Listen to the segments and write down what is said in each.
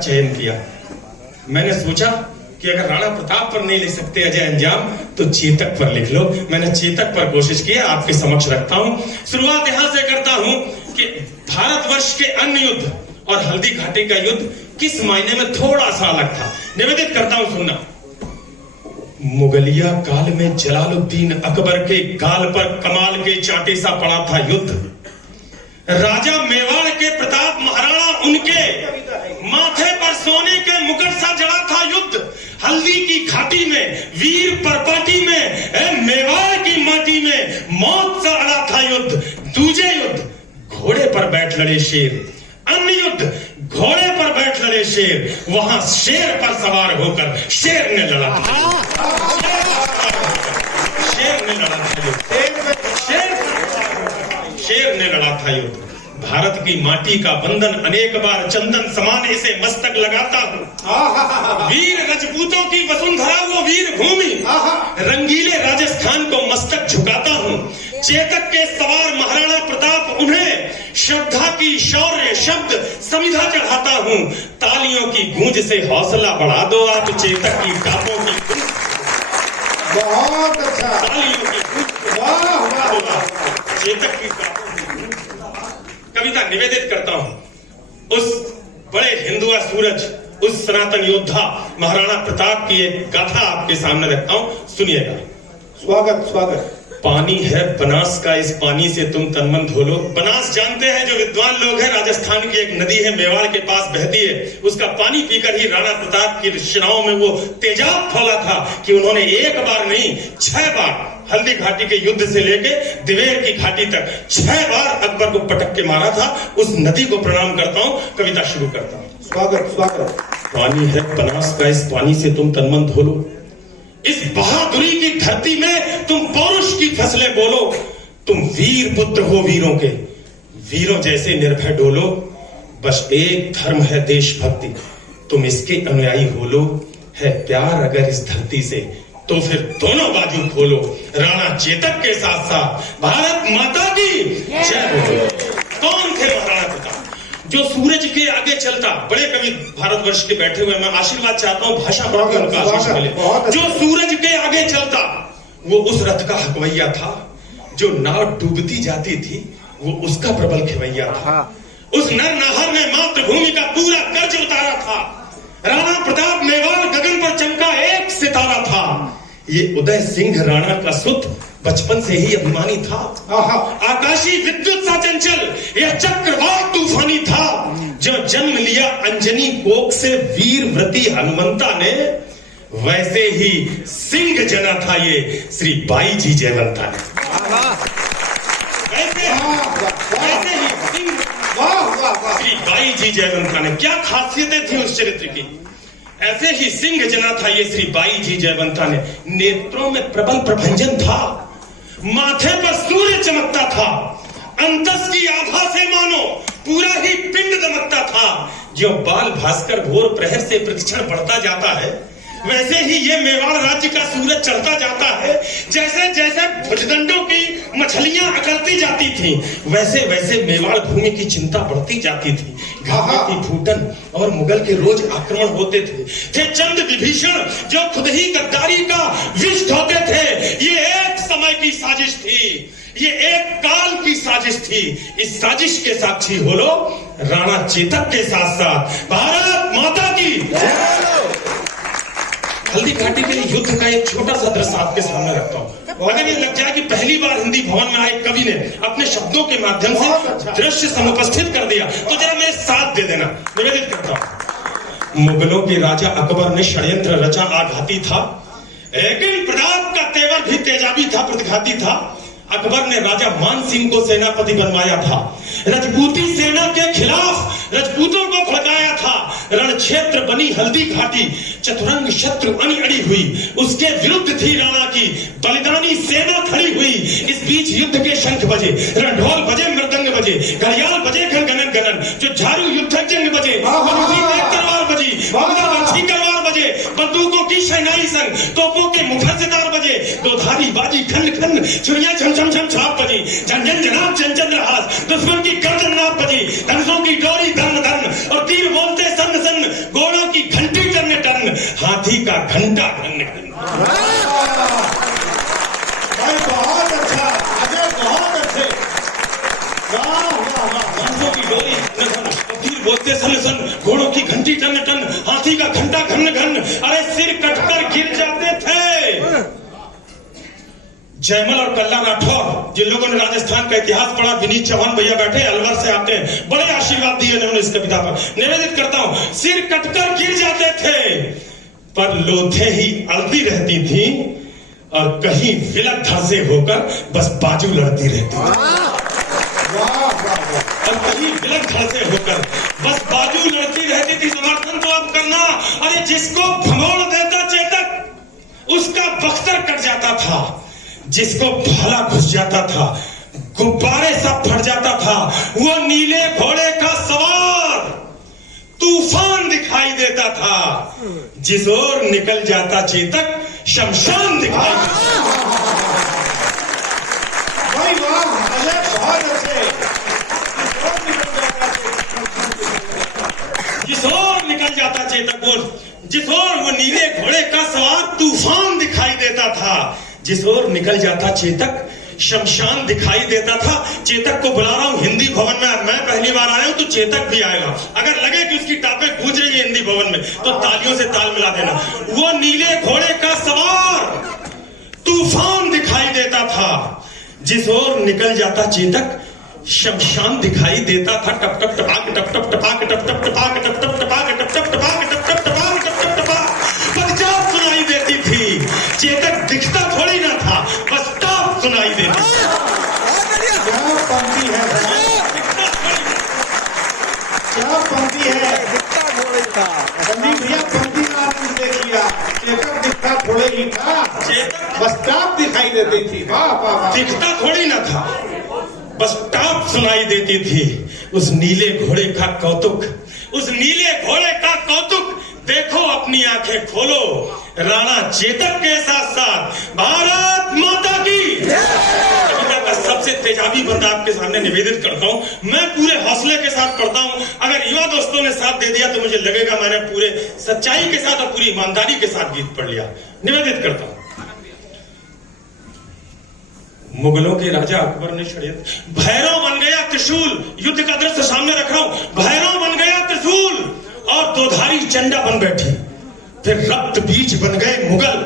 चयन किया। मैंने सोचा कि अगर राणा प्रताप पर नहीं लिख सकते अजय अंजाम तो चेतक पर लिख लो। मैंने चेतक पर कोशिश की, आपके समक्ष रखता हूं। शुरुआत यहां से करता हूं कि भारतवर्ष के अन्य युद्ध और हल्दी घाटी का युद्ध किस मायने में थोड़ा सा अलग था। निवेदित करता हूं, सुनना। मुगलिया काल में जलालुद्दीन अकबर के गाल पर कमाल के चांटे सा पड़ा था युद्ध। राजा मेवाड़ के प्रताप महाराणा उनके माथे पर सोने के मुकुट सा जड़ा था युद्ध। हल्दी की घाटी में वीर परपाटी में मेवाड़ की माटी में मौत सा अड़ा था युद्ध। दूजे युद्ध घोड़े पर बैठ लड़े शेर, अन्य युद्ध घोड़े पर बैठ लड़े शेर। वहां शेर पर सवार होकर शेर ने लड़ा था, शेर ने लड़ा था युद्ध, शेर ने लड़ा था युद्ध। भारत की माटी का बंधन अनेक बार चंदन समान इसे मस्तक लगाता हूँ। वीर रजपूतों की वसुंधरा वो वीर भूमि, रंगीले राजस्थान को मस्तक झुकाता हूँ। चेतक के सवार महाराणा प्रताप उन्हें श्रद्धा की शौर्य शब्द समिधा चढ़ाता हूँ। तालियों की गूंज से हौसला बढ़ा दो आप चेतक की कापों की। बहुत अच्छा, तालियों की गूंज, वाह चेतक की कापों। कविता निवेदित करता हूं उस बड़े हिंदुआ सूरज, उस सनातन योद्धा महाराणा प्रताप की एक गाथा आपके सामने रखता हूं, सुनिएगा। स्वागत स्वागत। पानी है बनास का, इस पानी से तुम तन मन धो लो। बनास जानते हैं जो विद्वान लोग हैं, राजस्थान की एक नदी है, मेवाड़ के पास बहती है। उसका पानी पीकर ही राणा प्रताप की रचनाओं में वो तेजाब फैला था कि उन्होंने एक बार नहीं 6 बार हल्दी घाटी के युद्ध से लेके दिवेर की घाटी तक 6 बार अकबर को पटक के मारा था। उस नदी को प्रणाम करता हूं, कविता शुरू करता हूं। स्वागत स्वागत। पानी है बनास का, इस पानी से तुम तन मन धो लो। इस बहादुरी की धरती में तुम पौरुष की फसलें बोलो। तुम वीर पुत्र हो वीरों के, वीरों जैसे निर्भय डोलो। बस एक धर्म है देशभक्ति, तुम इसके अनुयायी हो लो। है प्यार अगर इस धरती से तो फिर दोनों बाजू खोलो। राणा चेतक के साथ साथ भारत माता की जय बोलो। कौन थे महाराणा प्रताप? जो सूरज के आगे चलता। बड़े कवि भारतवर्ष के बैठे हुए, मैं आशीर्वाद चाहता हूं, भाषा बढ़ के उनका आशीष मिले। जो सूरज के आगे चलता वो उस रथ का हकवैया था। जो नाव डूबती जाती थी वो उसका प्रबल खेवैया था। उस नर नाहर ने मातृभूमि का पूरा कर्ज उतारा था। राणा प्रताप मेवाड़ गगन पर चमका एक सितारा था। ये उदय सिंह राणा का सुत बचपन से ही अभिमानी था। आकाशी विद्युत सा चंचल यह चक्रवात तूफानी था। जो जन्म लिया अंजनी कोख से वीर व्रती हनुमंता ने, वैसे ही सिंह जना था ये श्री बाई जी जयवंता ने। वैसे ही सिंह श्री बाई जी जयवंता ने। क्या खासियतें थी उस चरित्र की। ऐसे ही सिंह जना था ये श्री बाई जी जयवंता ने। नेत्रों में प्रबल प्रभंजन था, माथे पर सूर्य चमकता था। अंतस की आभा से मानो पूरा ही पिंड दमकता था। जो बाल भास्कर भोर प्रहर से प्रतिक्षण बढ़ता जाता है, वैसे ही ये मेवाड़ राज्य का सूरज चढ़ता जाता है। जैसे जैसे भुजदंडों की मछलियां अकलती जाती थी, वैसे वैसे मेवाड़ भूमि की चिंता बढ़ती जाती थी। घाघा की फूटन और मुगल के रोज आक्रमण होते थे चंद विभीषण जो खुद ही गद्दारी का विष ढोते थे। ये एक समय की साजिश थी, ये एक काल की साजिश थी। इस साजिश के साक्षी हो लो राणा चेतक के साथ साथ भारत माता की। हल्दी घाटी के युद्ध का एक छोटा सा दृश्य आपके सामने रखता हूँ। अगर ये लग जाए कि पहली बार हिंदी भवन में आए कवि ने अपने शब्दों के माध्यम से दृश्य समुपस्थित कर दिया, तो जरा मेरे साथ दे देना, निवेदित करता हूँ। मुगलों के राजा अकबर ने षड्यंत्र रचा, आघाती था, लेकिन प्रताप का तेवर भी तेजाबी था, प्रतिघाती था। अकबर ने राजा मान सिंह को सेनापति बनवाया था। रजपूती सेना के खिलाफ रजपूतों को भड़काया था। रण क्षेत्र बनी हल्दी घाटी, चतुरंग शत्रु अड़ी हुई, उसके विरुद्ध थी राणा की बलिदानी सेना खड़ी हुई। इस बीच युद्ध के शंख बजे, रणढोल बजे, मृदंग बजे, घड़ियाल बजे, गनगन गनन, जो झारू युद्धक जंग बजे, तलवार बजी, तलवार बजे, बंदूकों की शहनाई संग, तोपों के मुखर से तार बजे, दो धारी बाजी खंड खंड, छुरियां झम झम झम छाप बजी, झंझन जनाब चंचल हास, दुश्मन की गर्दन नाप बजी, धनुषों की डोरी धन धन और तीर बोलते सन सन। घोड़ों की घंटी टन टन, हाथी का घंटा घन घन, अरे सिर कटकर गिर जाते थे। जयमल और कल्ला राठौर, जिन लोगों ने राजस्थान का इतिहास पढ़ा, विनीत चौहान भैया बैठे अलवर से आते हैं, बड़े आशीर्वाद दिए उन्होंने इस कविता पर। निवेदित करता हूं, सिर कटकर गिर जाते थे पर लोथे ही अड़ती रहती थी, और कहीं विलक धंसे होकर बस बाजू लड़ती रहती थी। और कहीं विलक धंसे होकर बस बाजू लड़ती रहती थी। समर्थन तो अब करना। अरे जिसको भगोड़ देता चेतक उसका बख्तर कट जाता था, जिसको भाला घुस जाता था गुब्बारे सब फट जाता था। वो नीले घोड़े का सवार तूफान दिखाई देता था, जिस ओर निकल जाता चेतक शमशान दिखाई देता। भाई वाह, अजय बहुत अच्छे। जिस ओर निकल जाता चेतक, जिस ओर वो नीले घोड़े का सवार तूफान दिखाई देता था, जिस ओर निकल जाता चेतक शमशान दिखाई देता था। चेतक को बुला रहा हूं हिंदी भवन में, मैं पहली बार आया हूं तो चेतक भी आएगा। अगर लगे कि उसकी टापे गूंज रही है हिंदी भवन में तो तालियों से ताल मिला देना। वो नीले घोड़े का सवार तूफान दिखाई देता था, जिस ओर निकल जाता चेतक शमशान दिखाई देता था। टप टप टपाक टप टप टपाक टप टप टपाक टप टप टपाक टप टप टपाक टप टप टपाक टप टप टपाक पंजाब सुनाई देती थी। चेतक दिखता थोड़ी ना था, बस टाप सुनाई देती थी। क्या पंक्ति है, क्या पंक्ति है। संदीप भैया पंक्ति का आनंद देख लिया। चेतक दिखता थोड़े ही था, बस टाप दिखाई देती थी। वाह वाह वाह। दिखता थोड़ी ना था, बस टाप सुनाई देती थी। उस नीले घोड़े का कौतुक, उस नीले घोड़े का कौतुक देखो, अपनी आंखें खोलो। राणा चेतक के साथ साथ भारत माता की कविता का सबसे तेजाबी बंदा आपके सामने निवेदित करता हूं। मैं पूरे हौसले के साथ पढ़ता हूं। अगर युवा दोस्तों ने साथ दे दिया तो मुझे लगेगा मैंने पूरे सच्चाई के साथ और पूरी ईमानदारी के साथ गीत पढ़ लिया। निवेदित करता हूं। मुगलों के राजा अकबर ने षड्यंत्र, भैरव बन गया त्रिशूल, युद्ध का दृश्य सामने रख रहा हूं। भैरव बन गया त्रिशूल और दोधारी चंडा बन बैठी। फिर रक्त बीज बन गए मुगल,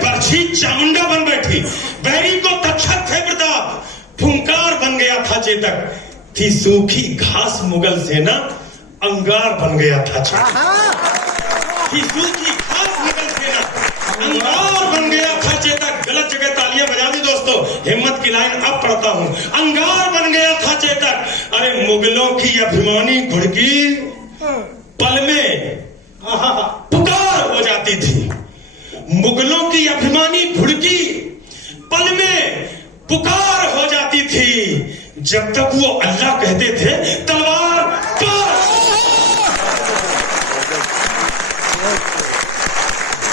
बर्छी चामुंडा बन बैठी। बैरी को तक्षक थे प्रताप, फुंकार बन गया था चेतक। थी सूखी घास मुगल सेना, अंगार बन गया था चेतक। थी सूखी घास मुगल सेना, अंगार बन गया था चेतक। गलत जगह तालियां बजा दी दोस्तों, हिम्मत की लाइन अब पढ़ता हूं। अंगार बन गया था चेतक। अरे मुगलों की अभिमानी घुड़की पल में पुकार हो जाती थी। मुगलों की अभिमानी घुड़की पल में पुकार हो जाती थी। जब तक वो अल्लाह कहते थे तलवार पार।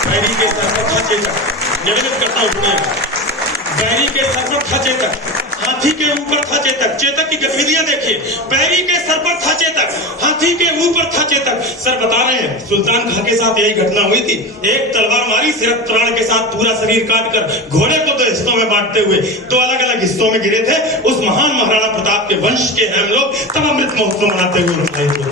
बैरी के सर पर था चेतक, निवेदित करता हूं सुनिएगा। बैरी के सर पर था चेतक, हाथी के ऊपर था चेतक। चेतक की गतिविधियां देखिए। बैरी के सर पर था चेतक, हाथी के ऊपर था चेतक। सर बता रहे हैं सुल्तान खां के साथ यही घटना हुई थी। एक तलवार मारी, सिर्फ प्राण के साथ पूरा शरीर काटकर घोड़े को दो हिस्सों में बांटते हुए दो अलग अलग हिस्सों में गिरे थे। उस महान महाराणा प्रताप के वंश के हम लोग तब अमृत महोत्सव मनाते हुए दिखाई थे।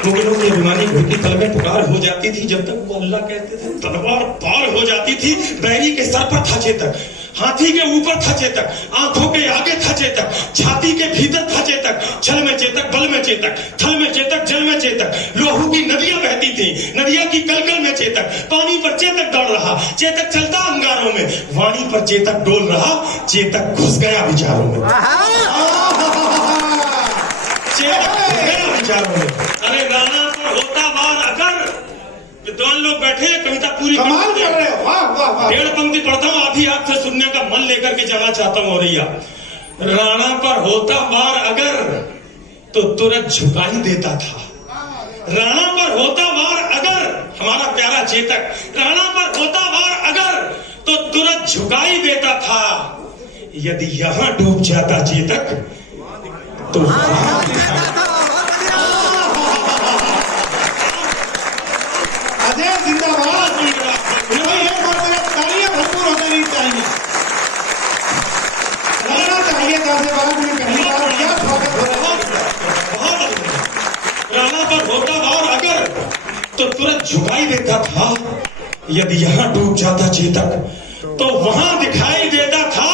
मुगलों की अभिमानी घुड़की पल में पुकार हो जाती थी। जब तक वो अल्लाह कहते थे तलवार पार हो जाती थी। बैरी के सर पर था चेतक, हाथी के ऊपर था चेतक, आंखों के आगे था चेतक, छाती के भीतर था चेतक। छल में चेतक, बल में चेतक, थल में चेतक, जल में चेतक। लोहू की नदियां बहती थी, नदियां की कलकल में चेतक। पानी पर चेतक दौड़ रहा, चेतक चलता अंगारों में। वाणी पर चेतक डोल रहा, चेतक घुस गया विचारों में। चेतक घुस गया विचारों में। अरे राणा पर होता वार अगर, विद्वान लोग बैठे हैं, कविता पूरी कमाल कर रहे हो। वाह वाह वाह। डेढ़ पंक्ति पढ़ता हूं, आधी आंख से सुनने का मन लेकर के जाना चाहता हूं। औरैया, राणा पर होता वार अगर तो तुरंत झुका ही देता था। राणा पर होता वार अगर, हमारा प्यारा चेतक, राणा पर होता वार अगर तो तुरंत झुका ही देता था। यदि यहां डूब जाता चेतक तो अजय जिंदाबाद। तालियां भरपूर हो जानी चाहिए। चाहिए बाद में कहीं बार स्वागत हो रहा है। राणा पर होता वार तो तुरंत झुकाई देता था। यदि यहां डूब जाता चेतक तो वहां दिखाई देता था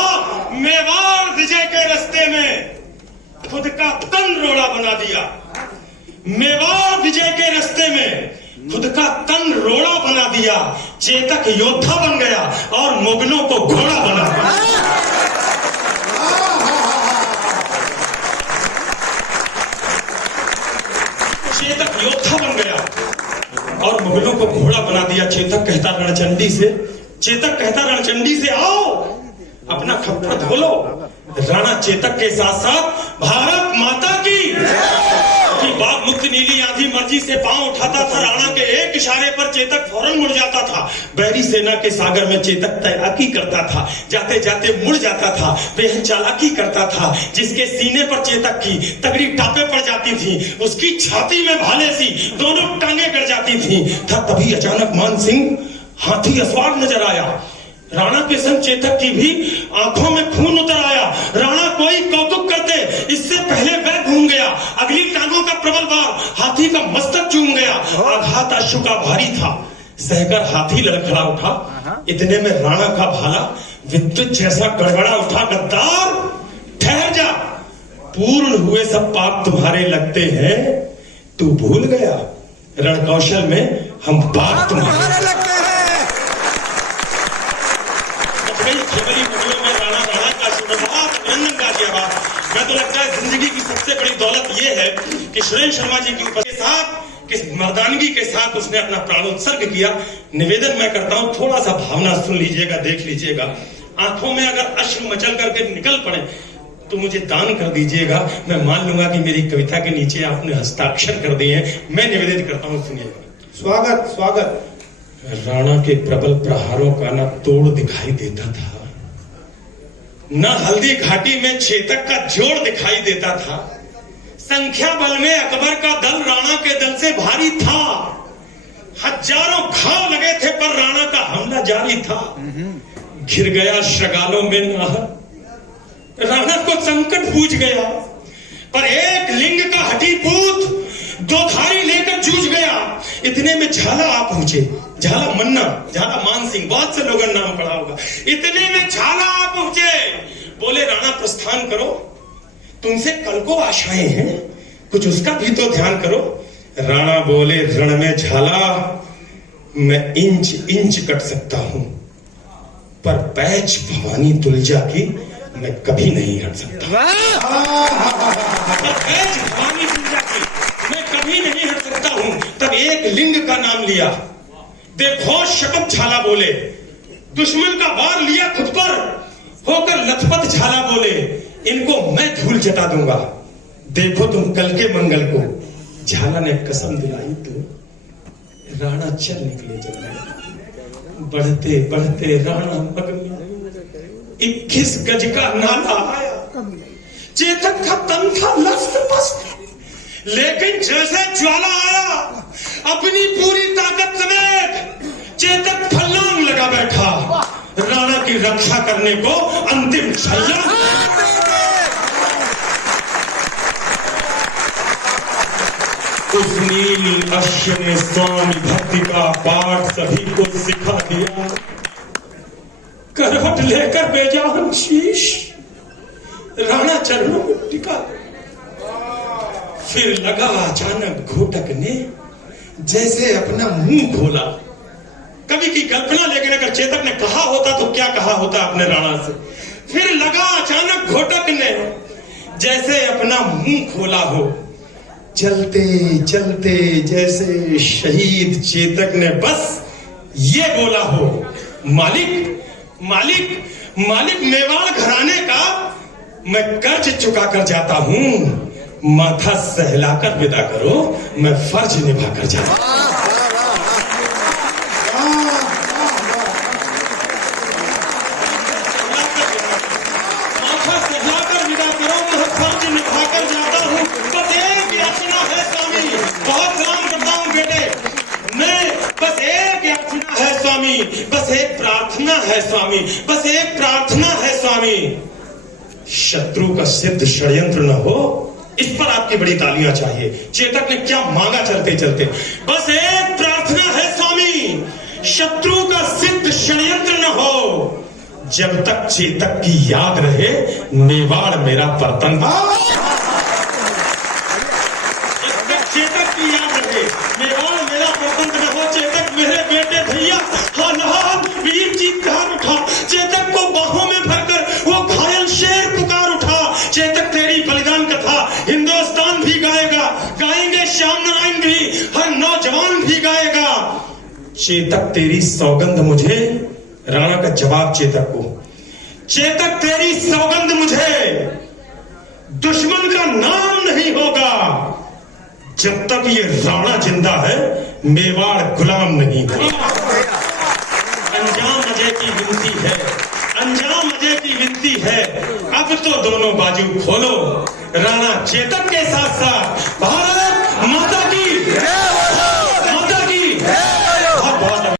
मेवाड़ विजय के रास्ते में खुद का तन रोड़ा बना दिया। मेवाड़ विजय के रास्ते में खुद का तन रोड़ा बना दिया। चेतक योद्धा बन गया और मुगलों को घोड़ा बना दिया। चेतक योद्धा बन गया और मुगलों को घोड़ा बना दिया। चेतक कहता रणचंडी से आओ अपना खप्पर धो लो। राणा चेतक के साथ साथ भारत माता की बाग मुक्त नीली आंधी मर्जी से पांव उठाता था। राणा के एक इशारे पर चेतक फौरन मुड़ जाता था। बैरी सेना के सागर में चेतक तैराकी करता था। जाते जाते मुड़ जाता था। बेहद चालाकी करता था। जिसके सीने पर चेतक की तगड़ी टापे पड़ जाती थी उसकी छाती में भाले सी दोनों टांगे गड़ जाती थी। तभी अचानक मान सिंह हाथी असवार नजर आया। राणा के संग चेतक की भी आंखों में खून उतर आया। राणा कोई कौतुक करते इससे पहले वह घूम गया। अगली टांगों का प्रबल वार हाथी का मस्तक चूम गया। आघात अश्रु का भारी था। सहकर हाथी लड़खड़ा उठा। इतने में राणा का भाला विद्युत जैसा गड़गड़ा उठा। गद्दार ठहर जा, पूर्ण हुए सब पाप तुम्हारे लगते हैं। तू भूल गया रणकौशल में हम पाप तुम्हारे लगते हैं। मैं तो लगता है जिंदगी की सबसे बड़ी दौलत यह है कि सुरेश शर्मा जी की उपस्थिति के साथ किस मर्दानगी के साथ उसने अपना प्राणोत्सर्ग किया। निवेदन मैं करता हूं थोड़ा सा भावना सुन लीजिएगा, देख लीजिएगा। आंखों में अगर अश्रु मचल करके निकल पड़े तो मुझे दान कर दीजिएगा। मैं मान लूंगा कि मेरी कविता के नीचे आपने हस्ताक्षर कर दिए हैं। मैं निवेदित करता हूं, सुनिएगा। स्वागत। राणा के प्रबल प्रहारों का न तोड़ दिखाई देता था, न हल्दी घाटी में चेतक का जोड़ दिखाई देता था। संख्या बल में अकबर का दल राणा के दल से भारी था। हजारों घाव लगे थे पर राणा का हमला जारी था। घिर गया श्रगालों में नाहर। राणा को संकट पूछ गया पर एक लिंग का हठीपूत दो धारी लेकर जूझ गया। इतने में झाला आ पहुंचे। झाला मन्ना, झाला मान सिंह, बहुत से लोगों ने नाम पढ़ा होगा। इतने में झाला आ पहुंचे। बोले राणा प्रस्थान करो, तुमसे कल को आशाएं हैं, कुछ उसका भी तो ध्यान करो। राणा बोले रण में झाला मैं इंच इंच कट सकता हूं पर पैच भवानी तुलजा की मैं कभी नहीं हट सकता। पैच भवानी तुलजा की मैं कभी नहीं हट सकता हूं। तब एक लिंग का नाम लिया। देखो शपथ झाला बोले। दुश्मन का वार लिया खुद पर होकर लथपथ झाला बोले। इनको मैं धूल चटा दूंगा, देखो तुम कल के मंगल को। झाला ने कसम दिलाई तो राणा चल निकले जंगल। बढ़ते बढ़ते राणा मग में 21 गज का नाला आया। चेतक का तन था लस्त पस्त, लेकिन जैसे ज्वाला आया अपनी पूरी ताकत समेत चेतक फल्लांग लगा बैठा। राणा की रक्षा करने को अंतिम शैया। उस नील अश्व ने स्वामी भक्ति का पाठ सभी को सिखा दिया। करवट लेकर बेजान शीश राणा चरणों में टिका। फिर लगा अचानक घोटक ने जैसे अपना मुंह खोला। कवि की कल्पना, लेकिन अगर चेतक ने कहा होता तो क्या कहा होता अपने राणा से। फिर लगा अचानक घोटक ने जैसे अपना मुंह खोला हो। चलते चलते जैसे शहीद चेतक ने बस ये बोला हो, मालिक मालिक मालिक मेवाड़ घराने का मैं कर्ज चुका कर जाता हूं। माथा सहलाकर विदा करो, मैं फर्ज निभा कर जाता हूं। माथा सहलाकर विदा करो, मैं फर्ज निभा कर जाता हूं। बस एक याचना है स्वामी, बहुत सलाम करता हूं बेटे। मैं बस एक याचना है स्वामी, बस एक प्रार्थना है स्वामी, बस एक प्रार्थना है स्वामी। शत्रु का सिद्ध षड्यंत्र न हो, इस पर आपकी बड़ी तालियां चाहिए। चेतक ने क्या मांगा चलते चलते, बस एक प्रार्थना शत्रु का सिद्ध षड्यंत्र न हो, जब तक चेतक की याद रहे मेवाड़ मेरा वतन। जब तक चेतक की याद रहे मेवाड़ मेरा वतन न हो, चेतक मेरे बेटे भैया हालात वीर जी प्यार उठा, चेतक को बाहों में भरकर वो घायल शेर पुकार उठा। चेतक तेरी बलिदान कथा हिंदुस्तान भी गाएगा, गाएंगे श्याम नारायण भी, हर नौजवान भी गाएगा। चेतक तेरी सौगंध मुझे, राणा का जवाब चेतक को, चेतक तेरी सौगंध मुझे दुश्मन का नाम नहीं होगा, जब तक ये राणा जिंदा है मेवाड़ गुलाम नहीं होगा। अंजाम अजय की विनती है, अंजाम अजय की विनती है, अब तो दोनों बाजू खोलो, राणा चेतक के साथ साथ भारत